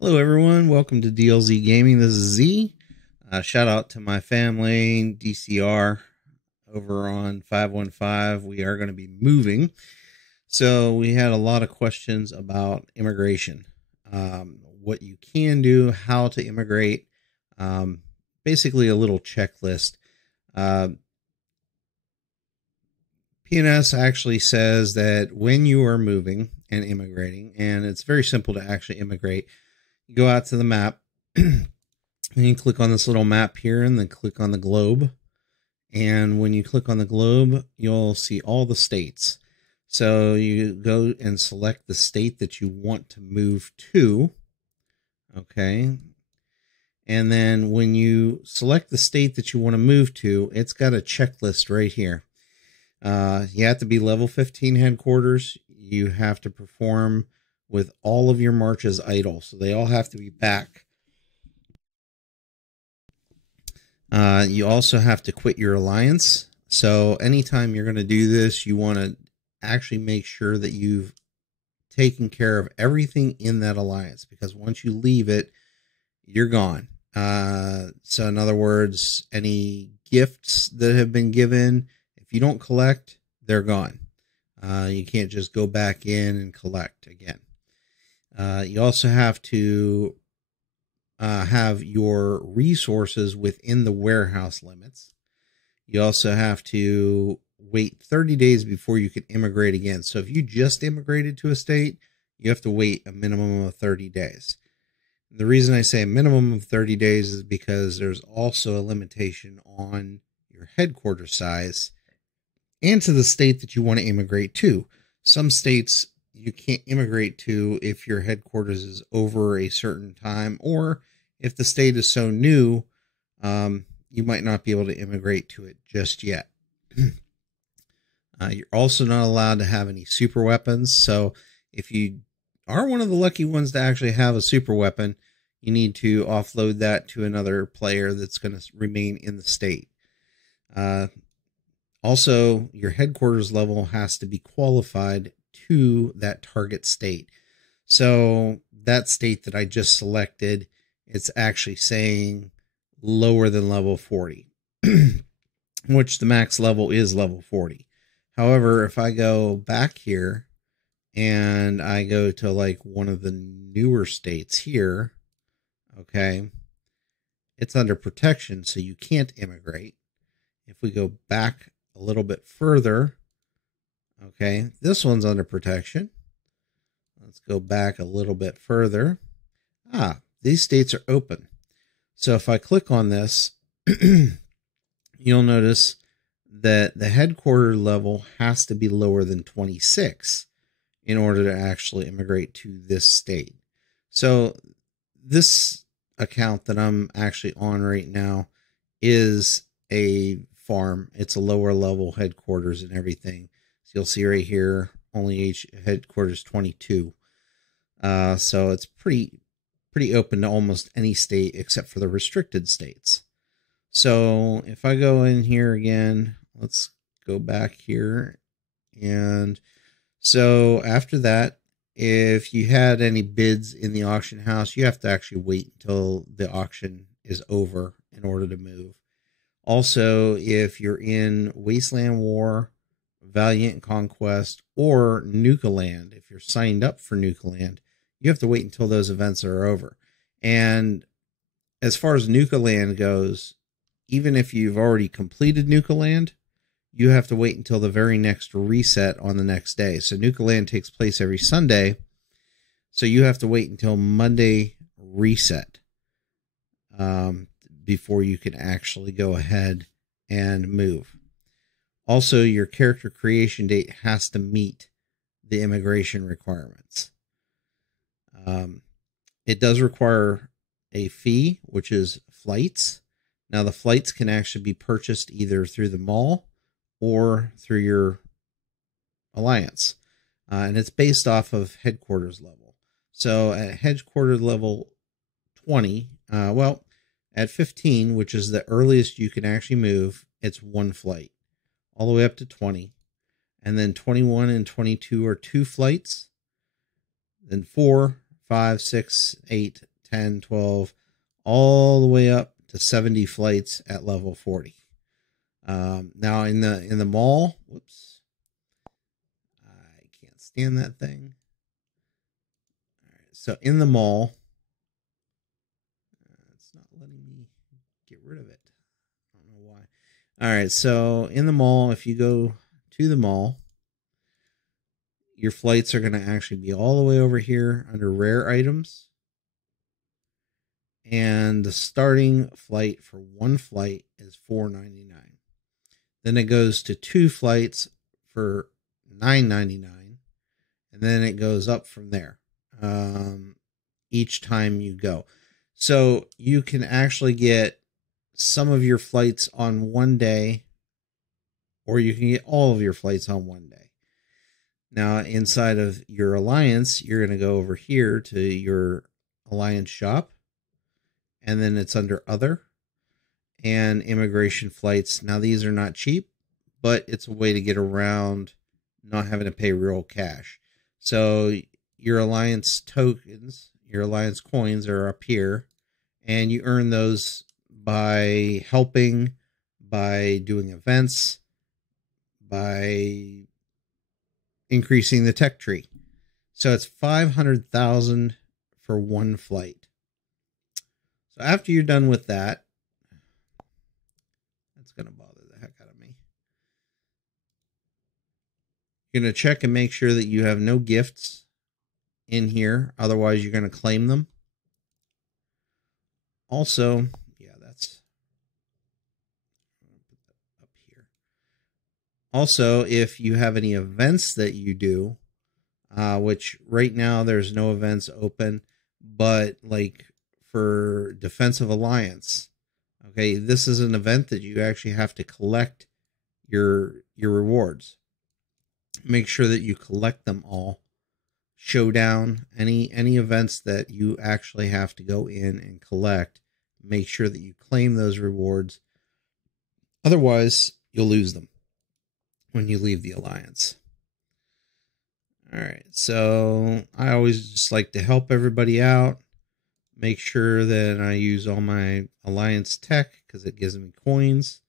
Hello, everyone. Welcome to DLZ Gaming. This is Z. Shout out to my family, DCR, over on 515. We are going to be moving. So, we had a lot of questions about immigration, what you can do, how to immigrate, basically a little checklist. PNS actually says that when you are moving and immigrating, and it's very simple to actually immigrate, you go out to the map and you click on this little map here and then click on the globe. And when you click on the globe, you'll see all the states. So you go and select the state that you want to move to. Okay. And then when you select the state that you want to move to, it's got a checklist right here. You have to be level 15 headquarters. You have to perform with all of your marches idle. So they all have to be back. You also have to quit your alliance. So anytime you're going to do this, you want to actually make sure that you've taken care of everything in that alliance, because once you leave it, you're gone. So in other words, any gifts that have been given, if you don't collect, they're gone. You can't just go back in and collect again. You also have to have your resources within the warehouse limits. You also have to wait 30 days before you can immigrate again. So if you just immigrated to a state, you have to wait a minimum of 30 days. The reason I say a minimum of 30 days is because there's also a limitation on your headquarters size and to the state that you want to immigrate to. Some states you can't immigrate to if your headquarters is over a certain time, or if the state is so new, you might not be able to immigrate to it just yet. You're also not allowed to have any super weapons. So if you are one of the lucky ones to actually have a super weapon, you need to offload that to another player that's going to remain in the state. Also, your headquarters level has to be qualified to that target state. So that state that I just selected, it's actually saying lower than level 40, which the max level is level 40. However, if I go back here and I go to like one of the newer states here, okay, it's under protection, so you can't immigrate. If we go back a little bit further, okay, this one's under protection. Let's go back a little bit further. These states are open. So if I click on this, you'll notice that the headquarter level has to be lower than 26 in order to actually immigrate to this state. So this account that I'm actually on right now is a farm. It's a lower level headquarters and everything. So you'll see right here, only headquarters 22. So it's pretty open to almost any state except for the restricted states. So if I go in here again, let's go back here. And so after that, if you had any bids in the auction house, you have to actually wait until the auction is over in order to move. Also, if you're in Wasteland War, Valiant Conquest, or Nukaland, if you're signed up for Nukaland, you have to wait until those events are over. And as far as Nukaland goes, even if you've already completed Nukaland, you have to wait until the very next reset on the next day. So Nukaland takes place every Sunday, so you have to wait until Monday reset before you can actually go ahead and move. Also, your character creation date has to meet the immigration requirements. It does require a fee, which is flights. Now, the flights can actually be purchased either through the mall or through your alliance. And it's based off of headquarters level. So at headquarters level 20, at 15, which is the earliest you can actually move, it's one flight, all the way up to 20. And then 21 and 22 are two flights. Then 4, 5, 6, 8, 10, 12, all the way up to 70 flights at level 40. Now in the mall, whoops, I can't stand that thing. All right, so in the mall, it's not letting me get rid of it. I don't know why. All right, so in the mall, if you go to the mall, your flights are going to actually be all the way over here under rare items. And the starting flight for one flight is $4.99. Then it goes to 2 flights for $9.99. And then it goes up from there each time you go. So you can actually get some of your flights on one day, or you can get all of your flights on one day. Now, inside of your Alliance, you're going to go over here to your Alliance shop, and then it's under Other and Immigration Flights. Now, these are not cheap, but it's a way to get around not having to pay real cash. So your Alliance tokens, your Alliance coins are up here, and you earn those by helping, by doing events, by increasing the tech tree. So it's 500,000 for one flight. So after you're done with that, that's going to bother the heck out of me. You're going to check and make sure that you have no gifts in here. Otherwise, you're going to claim them. Also, yeah, that's up here. Also, if you have any events that you do, which right now there's no events open, but like for Defensive Alliance, okay, this is an event that you actually have to collect your rewards. Make sure that you collect them all. Showdown, any events that you actually have to go in and collect, make sure that you claim those rewards. Otherwise, you'll lose them when you leave the Alliance. All right, so I always just like to help everybody out. Make sure that I use all my Alliance tech because it gives me coins.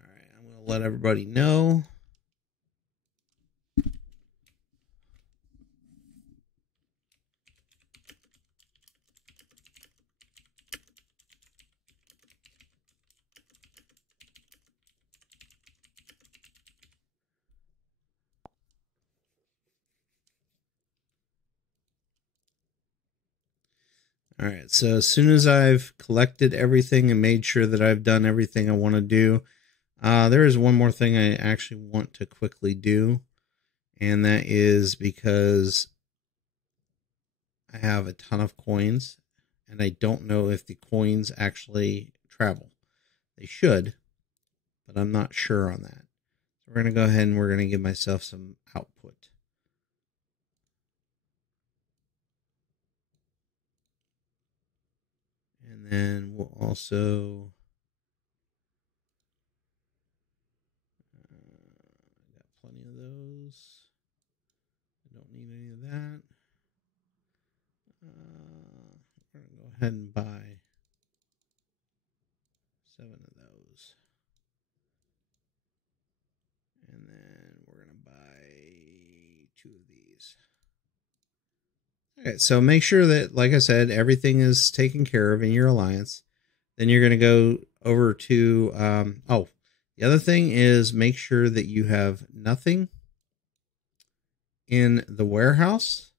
All right, I'm going to let everybody know. All right, so as soon as I've collected everything and made sure that I've done everything I want to do, there is one more thing I actually want to quickly do, and that is because I have a ton of coins, and I don't know if the coins actually travel. They should, but I'm not sure on that. So we're going to go ahead and we're going to give myself some output. And then we'll also got plenty of those. I don't need any of that. We're going to go ahead and buy 7 of those. And then we're going to buy 2 of these. Okay, so make sure that, like I said, everything is taken care of in your Alliance. Then you're going to go over to, the other thing is make sure that you have nothing in the warehouse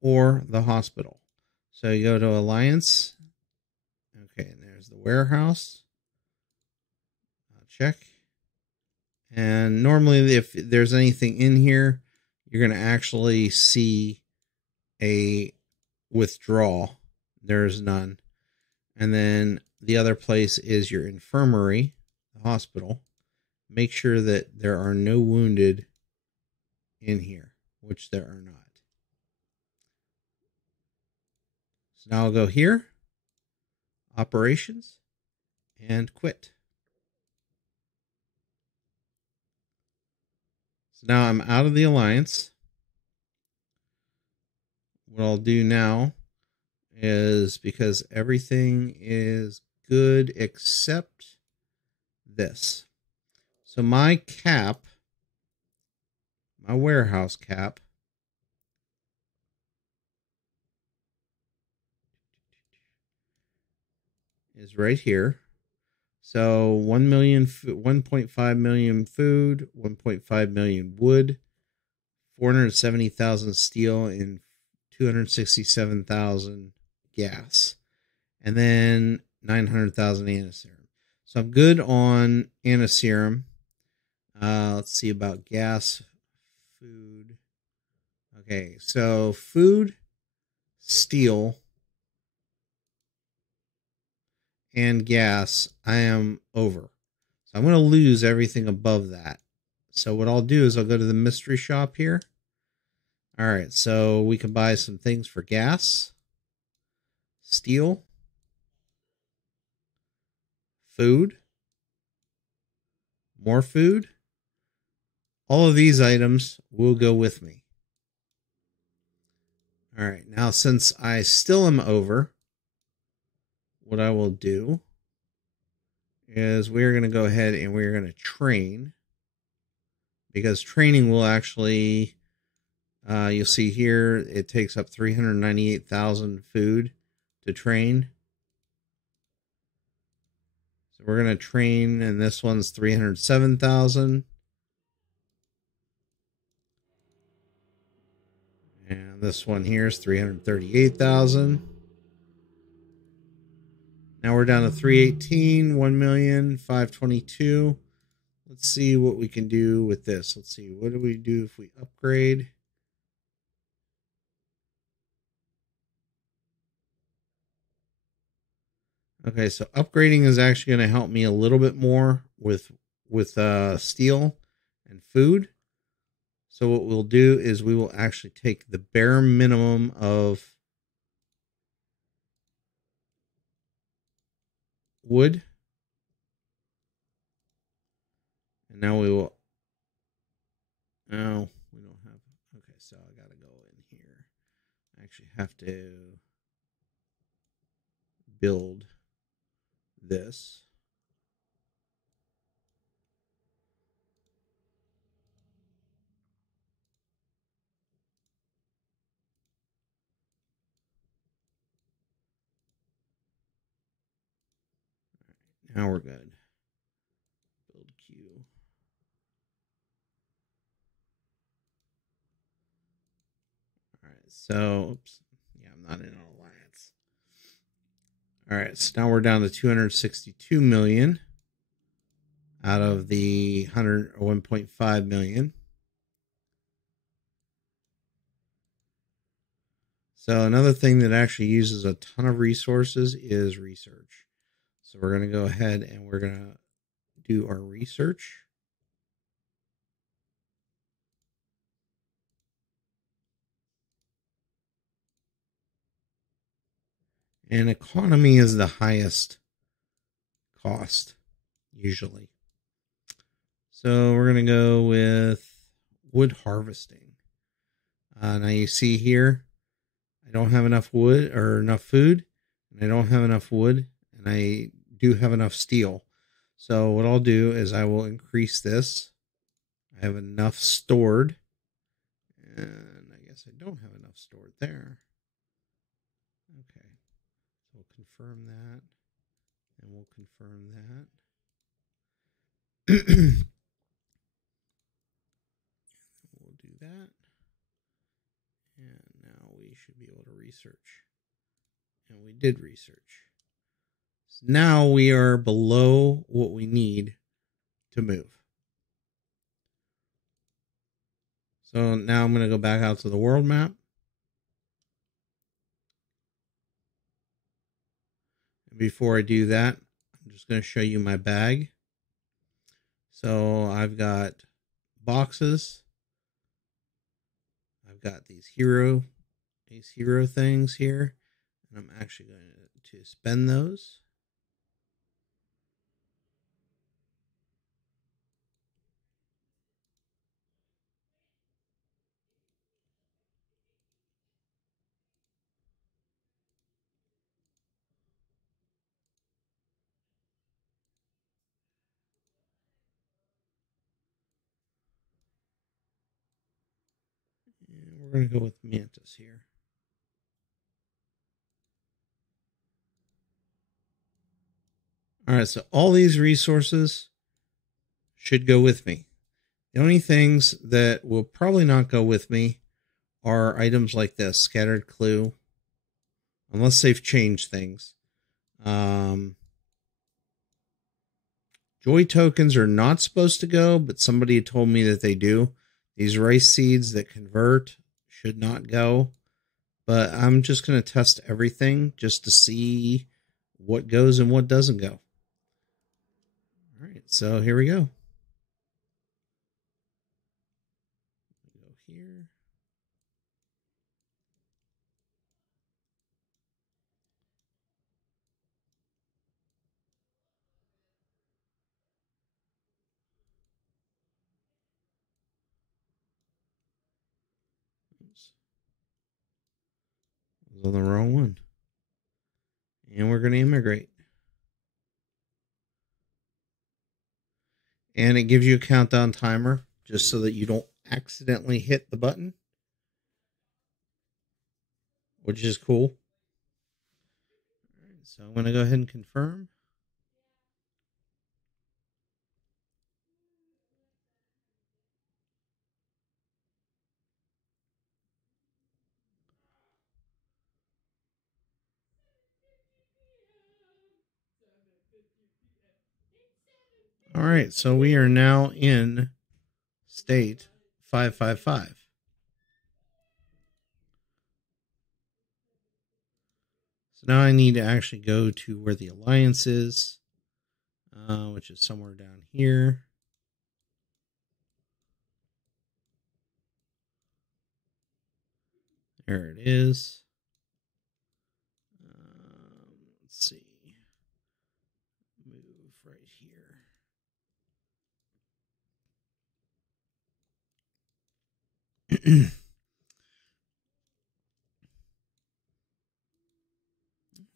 or the hospital. So you go to Alliance. Okay, and there's the warehouse. I'll check. And normally if there's anything in here, you're going to actually see a withdrawal. There's none. And then the other place is your infirmary, the hospital. Make sure that there are no wounded in here, which there are not. So now I'll go here, operations, and quit. So now I'm out of the alliance. What I'll do now is, because everything is good except this. So my cap, my warehouse cap, is right here. So 1 million, 1.5 million food, 1.5 million wood, 470,000 steel, and 267,000 gas, and then 900,000 antiserum. So I'm good on antiserum. Let's see about gas, food. Okay, so food, steel, and gas, I am over. So I'm going to lose everything above that. So what I'll do is I'll go to the mystery shop here. All right, so we can buy some things for gas, steel, food, more food. All of these items will go with me. All right, now since I still am over, what I will do is we're going to go ahead and we're going to train, because training will actually, you'll see here, it takes up 398,000 food to train. So we're going to train, and this one's 307,000. And this one here is 338,000. Now we're down to 318, 1,522,000. Let's see what we can do with this. Let's see, what do we do if we upgrade? Okay, so upgrading is actually going to help me a little bit more with steel and food. So what we'll do is we will actually take the bare minimum of wood. And now we will, no, we don't have, okay, so I got to go in here. I actually have to build this. Now we're good. Build queue. All right, so, oops. Yeah, I'm not in an alliance. All right, so now we're down to 262 million out of the 1.5 million. So another thing that actually uses a ton of resources is research. So we're going to go ahead and we're going to do our research. And economy is the highest cost, usually. So we're going to go with wood harvesting. Now you see here, I don't have enough wood or enough food, and I don't have enough wood, and I do have enough steel. So what I'll do is I will increase this. I have enough stored, and I guess I don't have enough stored there. Okay, so we'll confirm that, and we'll confirm that. We'll do that. And now we should be able to research. And we did research. So now we are below what we need to move. So now I'm going to go back out to the world map. And before I do that, I'm just going to show you my bag. So I've got boxes. I've got these hero things here. And I'm actually going to spend those. going to go with Mantis here. All right, so all these resources should go with me. The only things that will probably not go with me are items like this, scattered clue, unless they've changed things. Joy tokens are not supposed to go, but somebody told me that they do. These rice seeds that convert should not go. But I'm just going to test everything just to see what goes and what doesn't go. All right, so here we go. Go here. Oops. I was on the wrong one. And we're going to immigrate. And it gives you a countdown timer just so that you don't accidentally hit the button, which is cool. All right, so I'm going to go ahead and confirm. All right, so we are now in state 555. So now I need to actually go to where the alliance is, which is somewhere down here. There it is. Let's see. Move right here.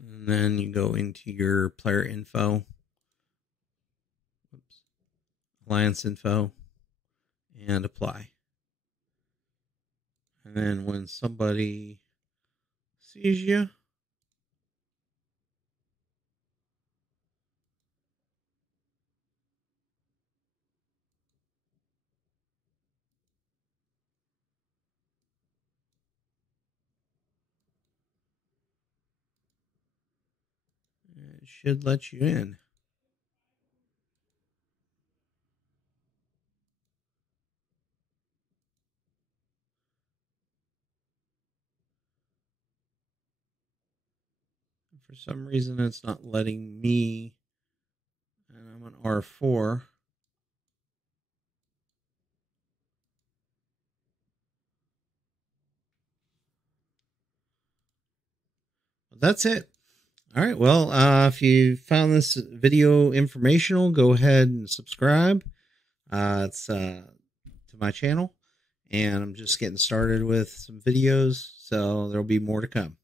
And then you go into your player info. Oops. Alliance info. And apply. And then when somebody sees you, it should let you in. For some reason, it's not letting me, and I'm on R4. That's it. All right. Well, if you found this video informational, go ahead and subscribe. It's to my channel, and I'm just getting started with some videos, so there'll be more to come.